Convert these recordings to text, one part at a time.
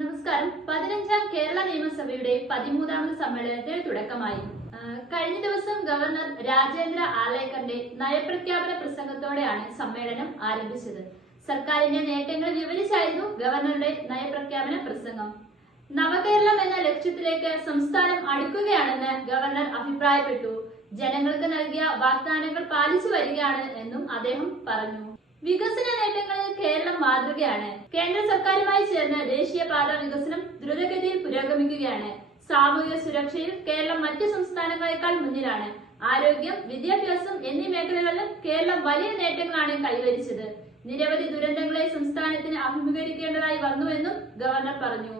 നമസ്കാരം. 15ാം കേരള നിയമസഭയുടെ 13ാമത് സമ്മേളനത്തിന് തുടക്കമായി. കഴിഞ്ഞ ദിവസം ഗവർണർ രാജേന്ദ്ര ആർലേക്കറിന്റെ നയപ്രഖ്യാപന പ്രസംഗത്തോടെയാണ് സമ്മേളനം ആരംഭിച്ചത്. സർക്കാരിന്റെ നേട്ടങ്ങൾ വിവരിച്ചായിരുന്നു ഗവർണറുടെ നയപ്രഖ്യാപന പ്രസംഗം. നവകേരളം എന്ന ലക്ഷ്യത്തിലേക്ക് സംസ്ഥാനം അടുക്കുകയാണെന്ന് ഗവർണർ അഭിപ്രായപ്പെട്ടു. ജനങ്ങൾക്ക് നൽകിയ വാഗ്ദാനങ്ങൾ പാലിച്ചു വരികയാണ് എന്നും അദ്ദേഹം പറഞ്ഞു. വികസന നേട്ടങ്ങളിൽ കേരളം മാതൃകയാണ്. കേന്ദ്ര സർക്കാരുമായി ചേർന്ന് ദേശീയപാത വികസനം ദ്രുതഗതിയിൽ പുരോഗമിക്കുകയാണ്. സാമൂഹിക സുരക്ഷയിൽ കേരളം മറ്റ് സംസ്ഥാനങ്ങളെക്കാൾ മുന്നിലാണ്. ആരോഗ്യം, വിദ്യാഭ്യാസം എന്നീ മേഖലകളിലും കേരളം വലിയ നേട്ടങ്ങളാണ് കൈവരിച്ചത്. നിരവധി ദുരന്തങ്ങളെ സംസ്ഥാനത്തിന് അഭിമുഖീകരിക്കേണ്ടതായി വന്നുവെന്നും ഗവർണർ പറഞ്ഞു.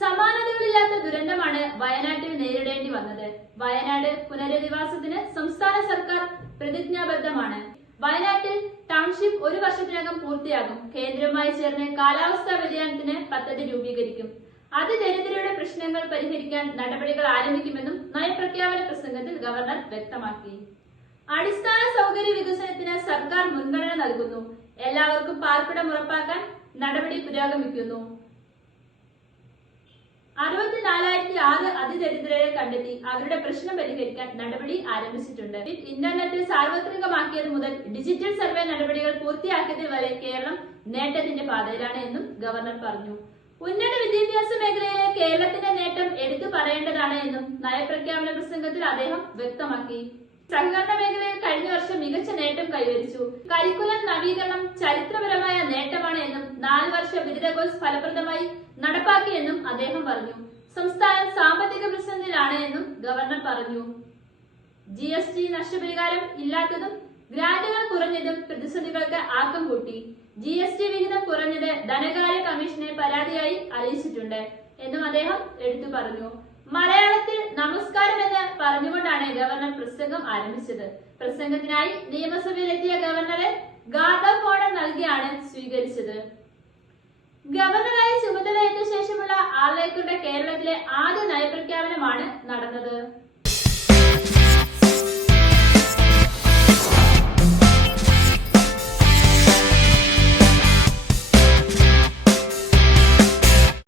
സമാനതകളില്ലാത്ത ദുരന്തമാണ് വയനാട്ടിൽ നേരിടേണ്ടി വന്നത്. വയനാട് പുനരധിവാസത്തിന് സംസ്ഥാന സർക്കാർ പ്രതിജ്ഞാബദ്ധമാണ്. വയനാട്ടിൽ ടൗൺഷിപ്പ് 1 വർഷത്തിനകം പൂർത്തിയാകും. കേന്ദ്രവുമായി ചേർന്ന് കാലാവസ്ഥാ വ്യതിയാനത്തിന് പദ്ധതി രൂപീകരിക്കും. അതിദരിദ്രരുടെ പ്രശ്നങ്ങൾ പരിഹരിക്കാൻ നടപടികൾ ആരംഭിക്കുമെന്നും നയപ്രഖ്യാപന പ്രസംഗത്തിൽ ഗവർണർ വ്യക്തമാക്കി. അടിസ്ഥാന സൗകര്യ വികസനത്തിന് സർക്കാർ മുൻഗണന നൽകുന്നു. എല്ലാവർക്കും പാർപ്പിടം ഉറപ്പാക്കാൻ നടപടി പുരോഗമിക്കുന്നു. 64,006 അതിദരിദ്രരെ കണ്ടെത്തി അവരുടെ പ്രശ്നം പരിഹരിക്കാൻ നടപടി ആരംഭിച്ചിട്ടുണ്ട്. ഇന്റർനെറ്റ് സാർവത്രികമാക്കിയത് മുതൽ ഡിജിറ്റൽ സർവേ നടപടികൾ പൂർത്തിയാക്കിയതിൽ വരെ കേരളം നേട്ടത്തിന്റെ പാതയിലാണ് എന്നും ഗവർണർ പറഞ്ഞു. ഉന്നത വിദ്യാഭ്യാസ മേഖലയിലെ കേരളത്തിന്റെ നേട്ടം എടുത്തു പറയേണ്ടതാണ് എന്നും നയപ്രഖ്യാപന പ്രസംഗത്തിൽ അദ്ദേഹം വ്യക്തമാക്കി. സഹകരണ മേഖലയിൽ കഴിഞ്ഞ വർഷം മികച്ച നേട്ടം കൈവരിച്ചു. കരിക്കുലം നവീകരണം ചരിത്രപരമായ നേട്ടമാണ് എന്നും 4 വർഷ ബിരുദ കോഴ്സ് ഫലപ്രദമായി നടപ്പാക്കിയെന്നും അദ്ദേഹം പറഞ്ഞു. സംസ്ഥാനം സാമ്പത്തിക പ്രതിസന്ധിയിലാണ് എന്നും ഗവർണർ പറഞ്ഞു. GST നഷ്ടപരിഹാരം ഇല്ലാത്തതും ഗ്രാന്റുകൾ കുറഞ്ഞതും പ്രതിസന്ധികൾക്ക് ആക്കം കൂട്ടി. GST വിഹിതം കുറഞ്ഞത് ധനകാര്യ കമ്മീഷനെ പരാതിയായി അറിയിച്ചിട്ടുണ്ട് എന്നും അദ്ദേഹം എടുത്തു പറഞ്ഞു. മലയാളത്തിൽ നമസ്കാരം എന്ന് പറഞ്ഞുകൊണ്ടാണ് ഗവർണർ പ്രസംഗം ആരംഭിച്ചത്. പ്രസംഗത്തിനായി നിയമസഭയിലെത്തിയ ഗവർണറെ ഗാർഡ് ഓഫ് ഓണർ നൽകിയാണ് സ്വീകരിച്ചത്. ഗവർണറായി ചുമതലയേറ്റ ശേഷമുള്ള ആർലേക്കറുടെ കേരളത്തിലെ ആദ്യ നയപ്രഖ്യാപനമാണ് നടന്നത്.